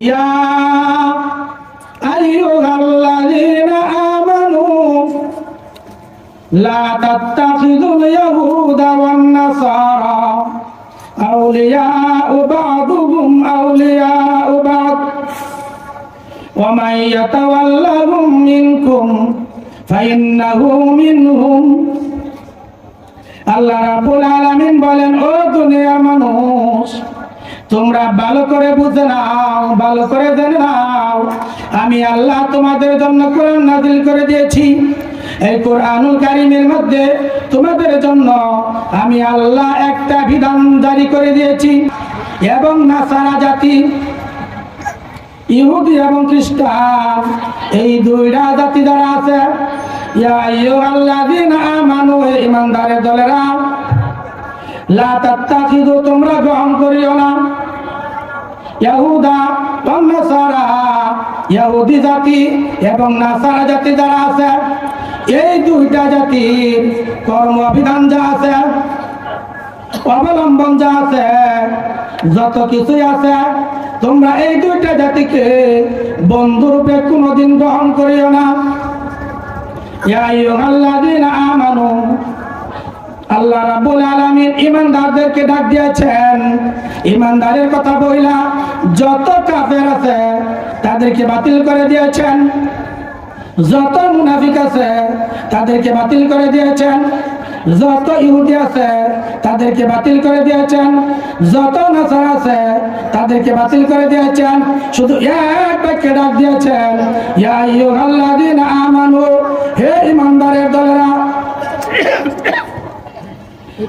يا أيها الذين آمنوا لا تتخذوا اليهود والنصارى أولياء بعضهم أولياء بعض ومن يتولهم منكم فإنه منهم আল্লাহ রাব্বুল আলামিন বলেন ও দুনিয়ার মানুষ তোমরা ভালো করে বুঝে নাও, ভালো করে জেনে নাও। আমি আল্লাহ তোমাদের জন্য কোরআন নাজিল করে দিয়েছি। এই কোরআনুল কারিমের মধ্যে তোমাদের জন্য আমি আল্লাহ একটা বিধান জারি করে দিয়েছি। এবং নাসারা জাতি, ইহুদি এবং খ্রিস্টান, এই দুইটা জাতি যারা আছে ঈমানদারের দলেরা, লা তোমরা গ্রহণ করিও না। ইয়াহুদা নাসারা ইহুদি জাতি এবং নাসারা জাতি যারা আছে, এই দুইটা জাতির কর্মবিধান যা আছে, অবলম্বন যা আছে, যত কিছুই আছে, তোমরা এই দুইটা জাতিকে বন্ধুরূপে কোনোদিন গ্রহণ করিও না। ইয়া আইয়ুহাল্লাযীনা আমানু আল্লাহ রাব্বুল আলামিন ইমানদারদেরকে ডাক দিয়েছেন। ইমানদারের কথা বইলা যত কাফের আছে তাদেরকে বাতিল করে দিয়েছেন। যত মুনাফিক আছে তাদেরকে বাতিল করে দিয়েছেন। যত ইহুদি আছে তাদেরকে বাতিল করে দিয়েছেন। যত নাসার আছে তাদেরকে বাতিল করে দিয়েছেন। শুধু এক বাক্যে ডাক দিয়েছেন, ইয়া আইয়ুহাল্লাযীনা আমানু, হে ইমানদারের দলেরা লা তাত্তাখিযুল ইয়াহুদা ওয়ান নাসারা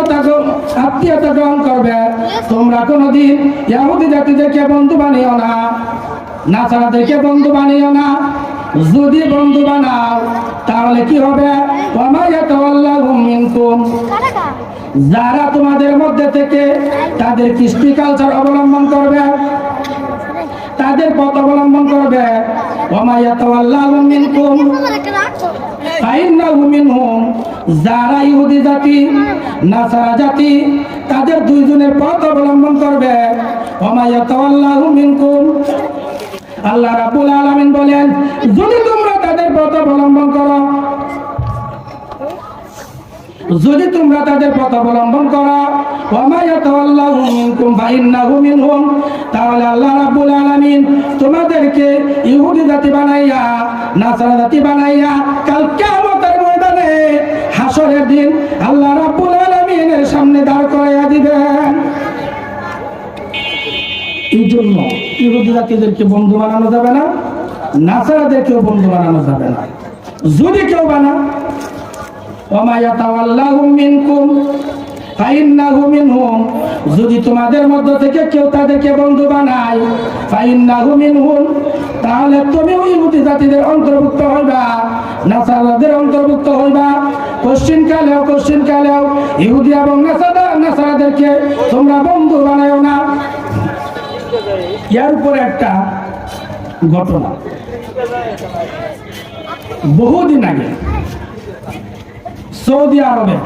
আত্মীয়তা গ্রহ- আত্মীয়তা গ্রহণ করবে। তোমরা কোনোদিন জাতিদেরকে বন্ধু বানিও না বন্ধু বানিও না। যদি বন্ধু বানাও, তাহলে কি হবে? যারা তোমাদের মধ্যে থেকে তাদের কৃষ্টি কালচার অবলম্বন করবে, তাদের পথ অবলম্বন করবে। ওমা ইয়াতাওয়াল্লাহুম মিনকুম। যারা ইহুদি জাতি, নাসারা জাতি, তাদের দুইজনের পথ অবলম্বন করবে। আল্লাহ রাব্বুল আলামিন বলেন, যদি তোমরা তাদের পথ অবলম্বন করো, যদি তোমরা তাদের পথ অবলম্বন করো তাহলে আল্লাহ রাব্বুল আলামিন তোমাদেরকে ইহুদি জাতি বানাইয়া, নাসারা জাতি বানাইয়া কাল কিয়ামতের ময়দানে হাসরের দিন আল্লাহ রাব্বুল আলামিনের সামনে দাঁড় করাইয়া দিবেন। এই জন্য ইহুদি জাতিদেরকে বন্ধু বানানো যাবে না, নাসারাদেরকেও বন্ধু বানানো যাবে না। যদি কেউ বানা ওমা ইয়াতাওয়াল্লাহুম মিনকুম যদি তোমাদের মধ্য থেকে কেউ তাদেরকে বন্ধু বানায়, ফাইন্নাহু মিনহুম, তাহলে তুমিও ইহুদি জাতিদের অন্তর্ভুক্ত হইবা, নাসারাদের অন্তর্ভুক্ত হইবা। পশ্চিম কালেও পশ্চিম কালেও, ইহুদি এবং নাসারা নাসারাদেরকে তোমরা বন্ধু বানায়ও না। এর উপরে একটা ঘটনা। বহুদিন আগে সৌদি আরবে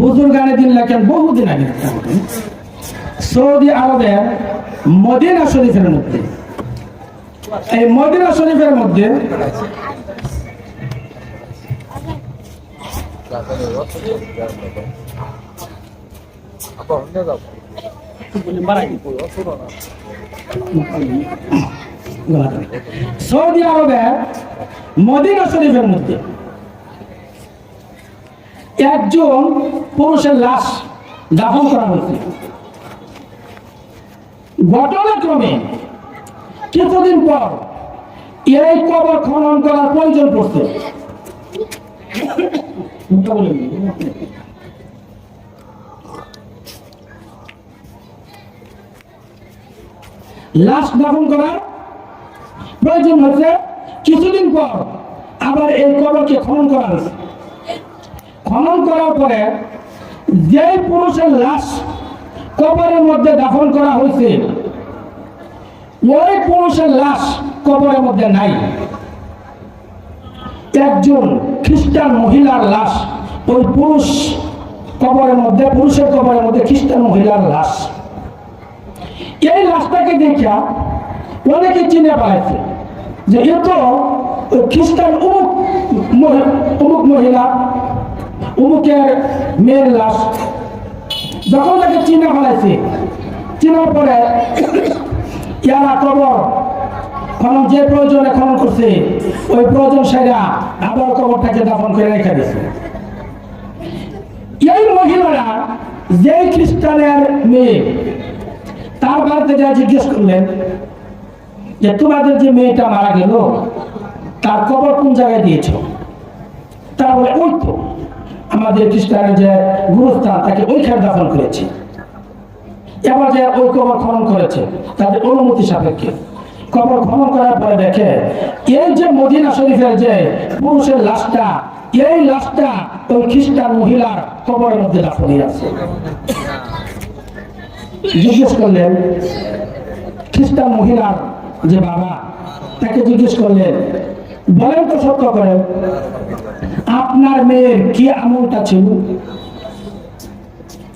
বুজুর্গানে দিন লেখেন, বহুদিন আগে। সৌদি আরবে মদিনা শরীফের মধ্যে, এই মদিনা শরীফের মধ্যে সৌদি আরবে মদিনা শরীফের মধ্যে একজন পুরুষের লাশ দাফন করা হয়েছে। ঘটনাক্রমে কিছুদিন পর এই কবর খনন করার প্রয়োজন পড়ছে। লাশ দাফন করার প্রয়োজন হচ্ছে কিছুদিন পর আবার এই কবরকে খনন করা হয়েছে। খনন করার পরে যে পুরুষের লাশ কবরের মধ্যে দাফন করা হয়েছে, ওই পুরুষের লাশ কবরের মধ্যে নাই। একজন খ্রিস্টান মহিলার লাশ, ওই পুরুষ কবরের মধ্যে, পুরুষের কবরের মধ্যে খ্রিস্টান মহিলার লাশ। এই লাশটাকে দেখা অনেকে চিনে পাইছে যে এ তো খ্রিস্টান অমুক অমুক মহিলা অমুকের মেয়ের লাশ। যখন তাকে চিনে ফেলাইছে চিনার পরে ইয়ারা কবর খনন, যে প্রয়োজনে খনন করছে, ওই প্রয়োজন সেরা আবার কবরটাকে দাফন করে রেখে দিছে এই মহিলারা যে খ্রিস্টানের মেয়ে, তার বাড়িতে যা জিজ্ঞেস করলেন যে, তোমাদের যে মেয়েটা মারা গেল, তার কবর কোন জায়গায় দিয়েছ? তারা বলে, ওই তো আমাদের খ্রিস্টানের যে গুরুস্থান, তাকে ওইখানে দাফন করেছে। এবার যে ওই কবর খনন করেছে, তাদের অনুমতি সাপেক্ষে। কবর খনন করার পরে দেখে, এই যে মদিনা শরীফের যে পুরুষের লাশটা, এই লাশটা ওই খ্রিস্টান মহিলার কবরের মধ্যে দাফনই আছে। জিজ্ঞেস করলেন, খ্রিস্টান মহিলার যে বাবা, তাকে জিজ্ঞেস করলেন বলেন তো সত্য করে। আপনার মেয়ের কি আমলটা ছিল?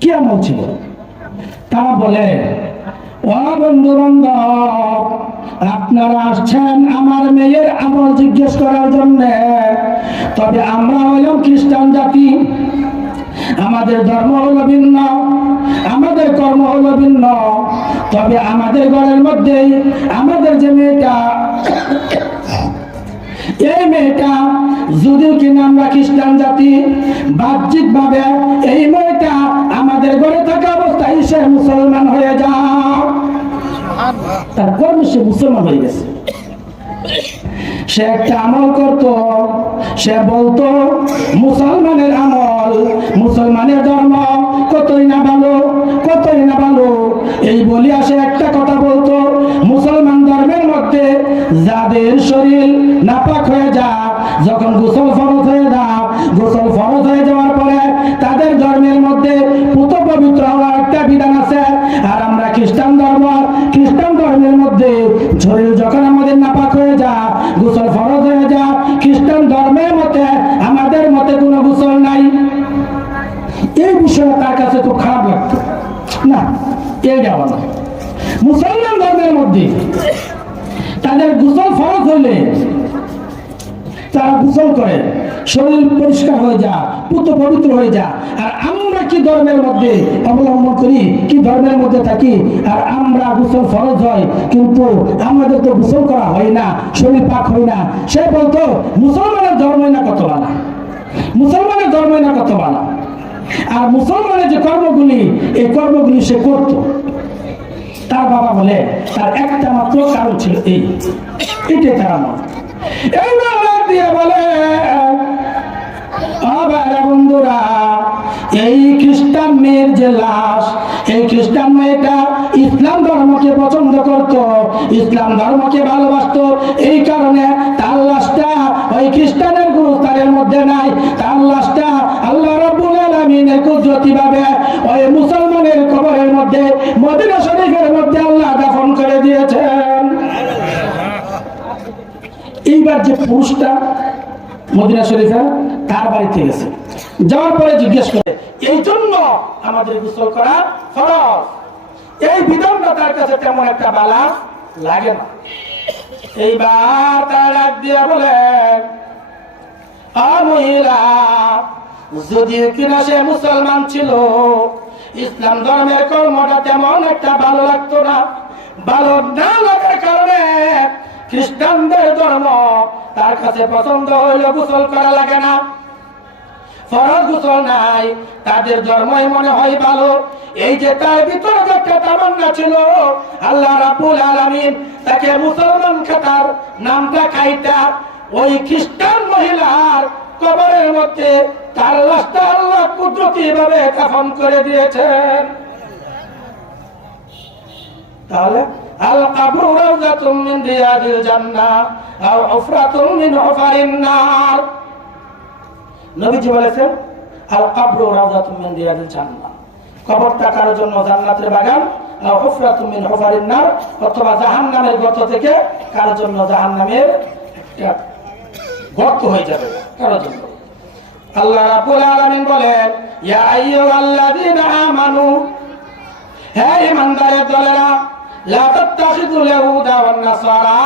কি আমল ছিল? তারা বলে, ও বন্ধু বান্ধব আপনারা আসছেন আমার মেয়ের আমল জিজ্ঞেস করার জন্য। তবে আমরা হলাম খ্রিস্টান জাতি। আমাদের ধর্ম হলো ভিন্ন, আমাদের কর্ম হলো ভিন্ন। তবে আমাদের ঘরের মধ্যেই আমাদের যে মেয়েটা এই মেয়েটা যদিও কিনা আমরা খ্রিস্টান জাতি বাহ্যিক ভাবে এই মেয়েটা আমাদের ঘরে থাকা অবস্থায় সে মুসলমান হয়ে যাও তার কর্মে সে মুসলমান হয়ে গেছে। সে একটা আমল করত, সে বলতো, মুসলমানের আমল, মুসলমানের ধর্ম কতই না ভালো কতই না ভালো এই বলিয়া সে একটা কথা বলতো মুসলমান ধর্মের মধ্যে যাদের শরীর নাপাক হয়ে যা যখন গোসল ফরজ হয়ে যা গোসল ফরজ হয়ে যাওয়ার পরে তাদের ধর্মের মধ্যে পুত পবিত্র হওয়ার একটা বিধান আছে আর আমরা খ্রিস্টান ধর্ম খ্রিস্টান ধর্মের মধ্যে শরীর যখন আমাদের নাপাক হয়ে যা গোসল ফরজ হয়ে যা খ্রিস্টান ধর্মের মতে আমাদের মতে কোনো গোসল নাই এই বিষয়ে তার কাছে খুব খারাপ লাগতো না এই যাওয়া না। মুসলমান ধর্মের মধ্যে তাদের গোসল ফরজ হইলে তারা গোসল করে, শরীর পরিষ্কার হয়ে যা পুত পবিত্র হয়ে যা আর আমরা কি ধর্মের মধ্যে অবলম্বন করি, কি ধর্মের মধ্যে থাকি? আর আমরা গোসল ফরজ হয়, কিন্তু আমাদের তো গোসল করা হয় না, শরীর পাক হয় না। সে বলতো, মুসলমানের ধর্মই না কত বানা মুসলমানের ধর্মই না কত বানা আর মুসলমানের যে কর্মগুলি, এই কর্মগুলি সে করত। তার বাবা বলে, তার একটা মাত্র কারণ ছিল এই, এটাই তার মেয়েটা ইসলাম ধর্মকে পছন্দ করত, ইসলাম ধর্মকে ভালোবাসতো। এই কারণে তার ওই খ্রিস্টানের গুরুস্থানের মধ্যে নাই। তার লাশটা আল্লাহ রব্বুল আলামিনের ভাবে ওই মুসলমানের কবরের মধ্যে, মদিনা শরীফের মধ্যে আল্লাহ দাফন করে দিয়েছেন। এইবার যে পুরুষটা মদিনা শরীফে তার বাড়িতে গেছে। যাওয়ার পরে জিজ্ঞেস করে, এই জন্য আমাদের গোসল করা ফরজ? এই বিধানটা তার কাছে তেমন একটা বালা লাগে না। এইবার তার দিয়া বলে, আ মহিলা, যদি কিনা সে মুসলমান ছিল, ইসলাম ধর্মের কর্মটা তেমন একটা ভালো লাগতো না। ভালো না লাগার কারণে খ্রিস্টানদের ধর্ম তার কাছে পছন্দ হইল গোসল করা লাগে না। ফরজ গোসল নাই। তাদের ধর্মই মনে হয় ভালো। এই যে তার ভিতরে একটা তামান্না ছিল, আল্লাহ রাব্বুল আলামিন তাকে মুসলমান খাতার নামটা খাইতা। ওই খ্রিস্টান মহিলার কবরের মধ্যে তার লাশটা আল্লাহ কুদরতি কাফন করে দিয়েছেন। তাহলে, আল কাবরু রাউযাতুম মিন রিয়াদিল জান্নাহ, আও হুফরাতুম মিন হুফারিন নার। নবীজি বলেছেন আল কাবরু রাউযাতুম মিন রিয়াদিল জান্নাহ। কবরটা কারোর জন্য জান্নাতের বাগান? অথবা জাহান্নামের গর্ত থেকে কারোর জন্য জাহান্নামের একটা গর্ত হয়ে যাবে কারোর জন্য। আল্লাহ রাব্বুল আলামিন বলেন, ইয়া আইয়ুহাল্লাযীনা আমানু, হে ইমানদারের দলেরা, লা তাত্তাখিযুল ইয়াহুদা ওয়ান নাসারা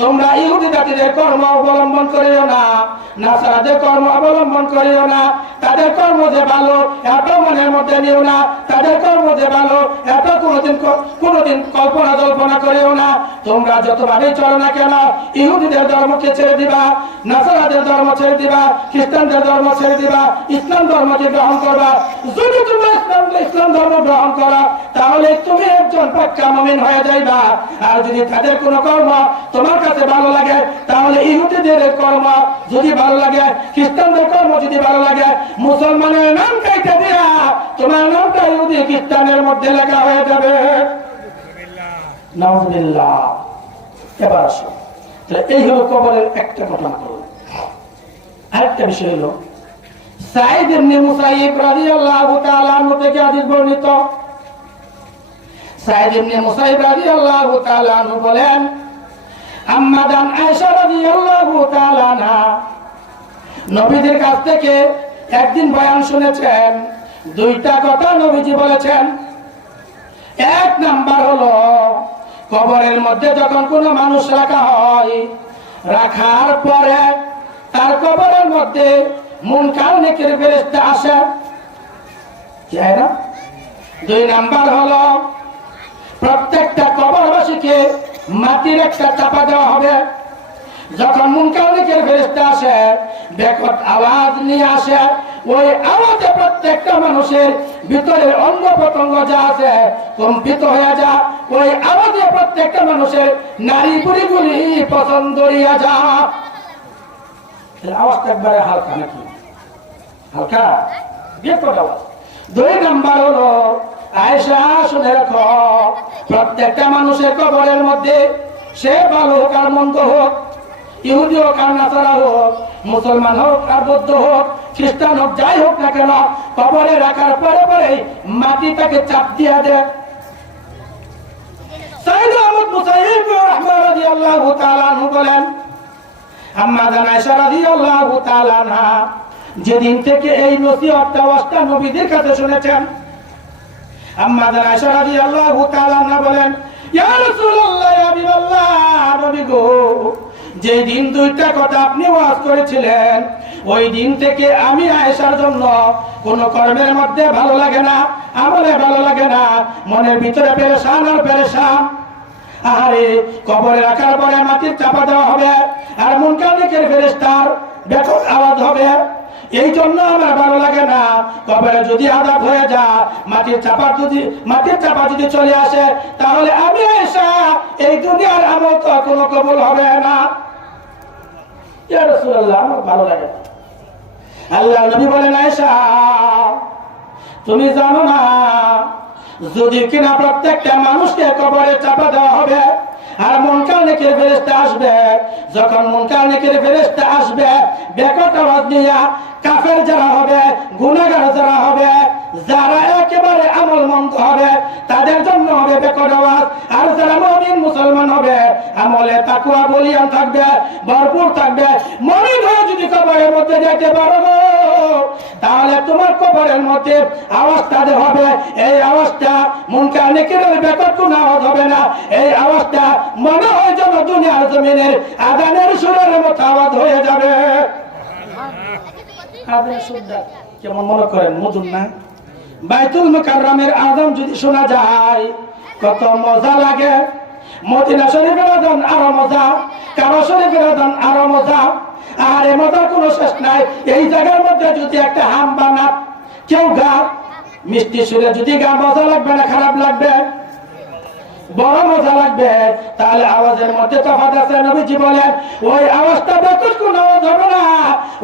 তোমরা ইহুদি জাতিদের কর্ম অবলম্বন করিও না, নাসারাদের কর্ম অবলম্বন করিও না। তাদের কর্ম যে ভালো, এত মনের মধ্যে নিও না। তাদের কর্ম যে ভালো, এত কোনোদিন কোনোদিন কল্পনা জল্পনা করিও না। তোমরা যতভাবেই চলো না কেন, ইহুদিদের ধর্মকে ছেড়ে দিবা, নাসারাদের ধর্ম ছেড়ে দিবা, খ্রিস্টানদের ধর্ম ছেড়ে দিবা, ইসলাম ধর্মকে গ্রহণ করবা। যদি তোমরা ইসলাম ইসলাম ধর্ম গ্রহণ করো, তাহলে তুমি একজন পাক্কা মুমিন হয়ে যাইবা। আর যদি তাদের কোনো কর্ম তোমার কাছে ভালো লাগে, তাহলে ইহুদিদের কর্ম যদি ভালো লাগে, খ্রিস্টানদের কর্ম যদি ভালো লাগে, মুসলমানের নাম কাইতে দিয়া তোমার নামটা ইহুদি খ্রিস্টানের মধ্যে লেখা হয়ে যাবে। বলেন আম্মা জান আয়েশা রাদিয়াল্লাহু তাআলা আনহা। নবীদের কাছ থেকে একদিন বয়ান শুনেছেন, দুইটা কথা নবীজি বলেছেন। এক নাম্বার হলো, কবরের মধ্যে যখন কোনো মানুষ রাখা হয়, রাখার পরে তার কবরের মধ্যে মন কাল নেকের ফেরেস্তা আসে। না দুই নাম্বার হলো, প্রত্যেকটা কবরবাসীকে মাটির একটা চাপা দেওয়া হবে। যখন মুনকালিকের ফেরেস্তা আসে বেকট আওয়াজ নিয়ে আসে, ওই আওয়াজে প্রত্যেকটা মানুষের ভিতরে অঙ্গ প্রত্যঙ্গ যা আছে, কম্পিত হয়ে যা। ওই আওয়াজে প্রত্যেকটা মানুষের নারী পুরিগুলি পছন্দ করিয়া যা। আওয়াজটা একবারে হালকা নাকি? হালকা? বিকট আওয়াজ। দুই নাম্বার হলো আয়সা শুনে রাখো প্রত্যেকটা মানুষের কবরের মধ্যে সে ভালো হোক আর মন্দ হোক, ইহুদি হোক আর নাসারা হোক, মুসলমান হোক আর বৌদ্ধ হোক, খ্রিস্টান হোক, যাই হোক না কেন, কবরে রাখার পরে পরে মাটি তাকে চাপ দিয়া দেয়। যেদিন থেকে এই নসিহতটা ওয়াজটা নবীদের কাছে শুনেছেন আম্মা জান আয়েশা রাদিয়াল্লাহু তাআলা আনহা বলেন, ইয়া রাসূলুল্লাহ, ইয়া হাবিবাল্লাহ গো যে দিন দুইটা কথা আপনি ওয়াজ করেছিলেন ওই দিন থেকে আমি আয়েশার জন্য কোন কর্মের মধ্যে ভালো লাগে না, আমলে ভালো লাগে না, মনের ভিতরে পেরেশান আর পেরেশান। আরে কবরে রাখার পরে মাটির চাপা দেওয়া হবে, আর মুনকানিকের ফেরেস্তার বেকট আওয়াজ হবে। এই জন্য আমার ভালো লাগে না কবরে যদি আদাব হয়ে যা মাটির চাপা যদি মাটির চাপা যদি চলে আসে, তাহলে আমি এসা এই দুনিয়ার আমল তো কোনো কবুল হবে না। আল্লাহ নবী বলেন, আয়েশা, তুমি জানো না, যদি কিনা প্রত্যেকটা মানুষকে কবরে চাপা দেওয়া হবে, আর মনকাল নেকের ফেরেস্তা আসবে, যখন মনকাল নেকের ফেরেস্তা আসবে, বেকট আওয়াজ নিয়া কাফের যারা হবে, গুনাহগার যারা হবে, যারা একেবারে আমল মন্দ হবে, তাদের জন্য হবে বেকট আওয়াজ। আর যারা মুমিন মুসলমান হবে, আমলে তাকুয়া বলিয়ান থাকবে, ভরপুর থাকবে। মমিন হয়ে যদি কবরের মধ্যে যেতে পারো তাহলে তোমার কবরের মধ্যে আওয়াজটা যে হবে, এই আওয়াজটা মনকে অনেকের বেকট কোন আওয়াজ হবে না। এই আওয়াজটা মনে হয় যেন দুনিয়ার জমিনের আদানের সুরের মতো আওয়াজ হয়ে যাবে। কেমন মনে করেন? মধুর না? বাইতুল মুকাররমের যদি শোনা যায়, কত মজা লাগে। মদিনা শরীফের আরও মজা, কাবা শরীফের আরও মজা। আর মজার কোনো শেষ নাই। এই জায়গার মধ্যে যদি একটা হাম বানা, কেউ গা, মিষ্টি সুরে যদি গা মজা লাগবে না, খারাপ লাগবে? বড় মজা লাগবে। তাহলে আওয়াজের মধ্যে তফাৎ আছে, নবীজি বলেন, ওই আওয়াজটা বেকুট কোন আওয়াজ হবে না।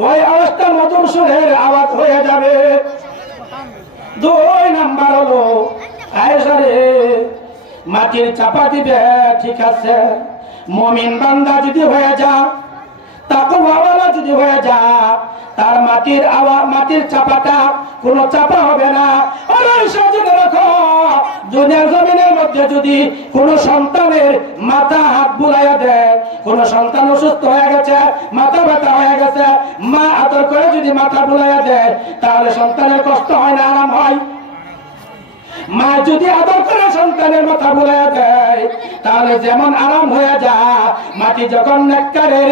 ওই আওয়াজটা মধুর সুরের আওয়াজ হয়ে যাবে। দুই নাম্বার হলো আয়েশা রে মাটির চাপা দিবে, ঠিক আছে। মমিন বান্দা যদি হয়ে যা, তাকওয়াওয়ালা যদি হয়ে যা তার মাটির আওয়া, মাটির চাপাটা কোনো চাপা হবে না। জমিনের মধ্যে যদি সন্তানের মাথা হাত বুলাইয়া দেয় হয়ে গেছে মা আদর করে যদি মাথা বুলাইয়া তাহলে সন্তানের কষ্ট হয় না, আরাম হয়? মা যদি আদর করে সন্তানের মাথা বুলাইয়া দেয়, তাহলে যেমন আরাম হয়ে যা মাটি যখন নেককারের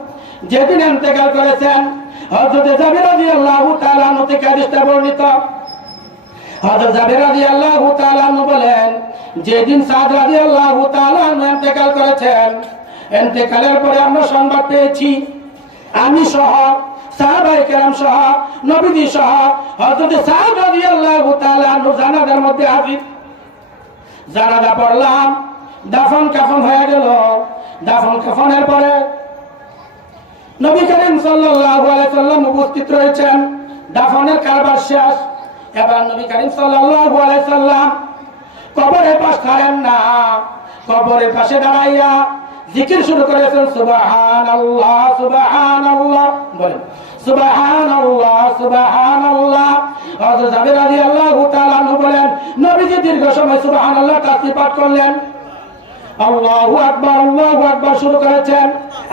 যেদিন ইন্তেকাল করেছেন থেকে হাদিসটা বর্ণিত। সাদ ইন্তেকাল করেছেন পরে আমরা সংবাদ পেয়েছি, আমি সহ কেরাম সহ, নবীজি সহ, হযরত সাদ জানাজার মধ্যে হাজির। জানাজা পড়লাম, দাফন কাফন হয়ে গেল। দাফন কাফনের পরে নবী করিম সাল্লাল্লাহু আলাইহি সাল্লাম উপস্থিত রয়েছেন। দাফনের কারবার শেষ। এবার নবী করিম সাল্লাল্লাহু আলাইহি সাল্লাম কবরের পাশ ছাড়েন না। কবরের পাশে দাঁড়াইয়া জিকির শুরু করেছেন, সুবহানাল্লাহ সুবহানাল্লাহ। বলেন, সুবহানাল্লাহ সুবহানাল্লাহ। হযরত জাবির রাদিয়াল্লাহু তাআলা বলেন, নবীজি দীর্ঘ সময় সুবহানাল্লাহ তাসবিহ পাঠ করলেন। আল্লাহু আকবার আল্লাহু আকবার শুরু করেছেন।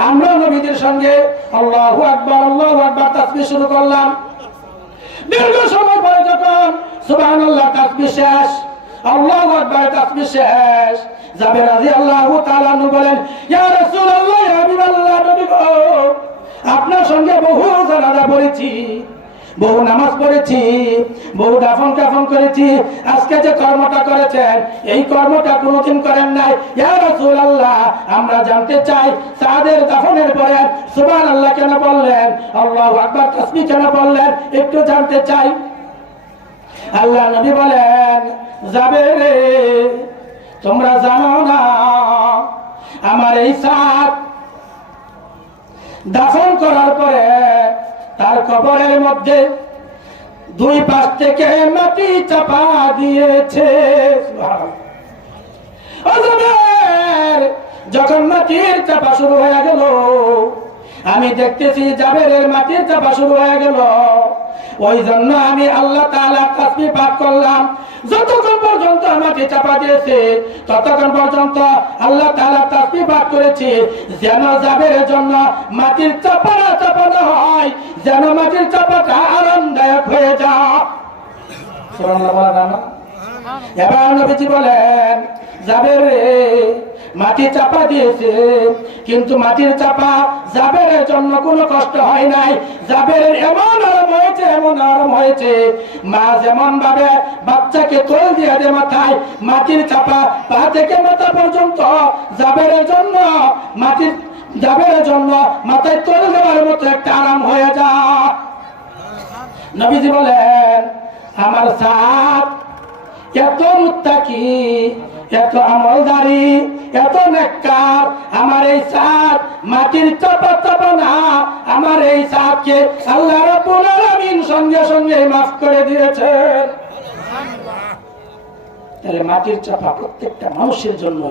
আমরা নবীদের সঙ্গে আল্লাহু আকবার আল্লাহু আকবার তাসবিহ শুরু করলাম। দীর্ঘ সময় পরে যখন সুবহানাল্লাহ তাসবিহ শেষ, আল্লাহু আকবার তাসবিহ শেষ, জাবের রাদিয়াল্লাহু তাআলা বলেন, ইয়া রাসূলুল্লাহ, ইয়া হাবিবাল্লাহ, নবী গো, আপনার সঙ্গে বহু জানাজা পড়েছি। বহু নামাজ পড়েছি বহু দাফন কাফন করেছি, আজকে যে কর্মটা করেছেন, এই কর্মটা কোনোদিন করেন নাই। রাসূলুল্লাহ, আমরা জানতে চাই, সাদের দাফনের পরে সুবহানাল্লাহ কেন বললেন, আল্লাহু আকবার তাসবিহ কেন বললেন, একটু জানতে চাই। আল্লাহ নবী বলেন, যাবে রে, তোমরা জানো না, আমার এই সাত দাফন করার পরে তার কবরের মধ্যে দুই পাশ থেকে মাটি চাপা দিয়েছে। যখন মাটির চাপা শুরু হয়ে গেল, আমি দেখতেছি জাবেরের মাটির চাপা শুরু হয়ে গেল। ওই জন্য আমি আল্লাহ তাআলা পাঠ করলাম। যতক্ষণ পর্যন্ত আমাকে চাপা দিয়েছে, ততক্ষণ পর্যন্ত আল্লাহ তাআলা তাসবিহ পাঠ করেছি। যেন যাবের জন্য মাটির চাপাটা চাপানো হয়, যেন মাটির চাপাটা আরামদায়ক হয়ে যা না? এবার নবীজি বলেন, যাবে রে, মাটি চাপা দিয়েছে, কিন্তু মাটির চাপা জাবের জন্য কোনো কষ্ট হয় নাই। জাবের এমন আরাম হয়েছে, এমন আরাম হয়েছে। মা যেমন ভাবে বাচ্চাকে তোল দিয়ে দে মাথায়, মাটির চাপা পা থেকে মাথা পর্যন্ত জাবের জন্য, মাটির জাবের জন্য মাথায় তোল দেওয়ার মতো একটা আরাম হয়ে যা। নবীজি বলেন, আমার সাথ এত মুত্তাকি, এত আমলদারি, এত নেককার, আমার এই সাত মাটির চাপা চাপা না, আমার এই সাতকে আল্লাহ রাব্বুল আলামিন সঙ্গে সঙ্গে মাফ করে দিয়েছেন। তাহলে মাটির চাপা প্রত্যেকটা মানুষের জন্য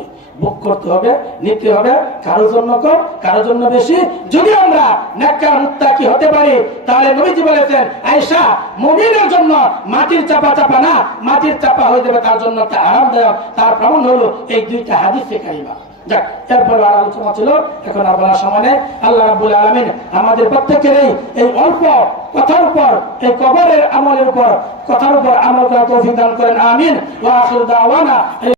ভোগ করতে হবে, নিতে হবে। কারও জন্য কম, কারও জন্য বেশি। যদি আমরা নেককার, মুত্তাকি হতে পারি, তাহলে নবীজি বলেছেন, আয়েশা, মুমিনের জন্য মাটির চাপা চাপা না। মাটির চাপা হয়ে যাবে, তার জন্য একটা আরামদায়ক, তার প্রমাণ হলো এই দুইটা হাদিসে কারিমা। যাক এরপর আর আলোচনা ছিল, এখন আপনার সমানে আল্লাহ রাবুল আলমিন আমাদের প্রত্যেকেরই এই অল্প কথার উপর, এই কবরের আমলের উপর, কথার উপর আমল করা তৌফিক দান করেন, আমিন। ওয়া আখিরু দাওয়ানা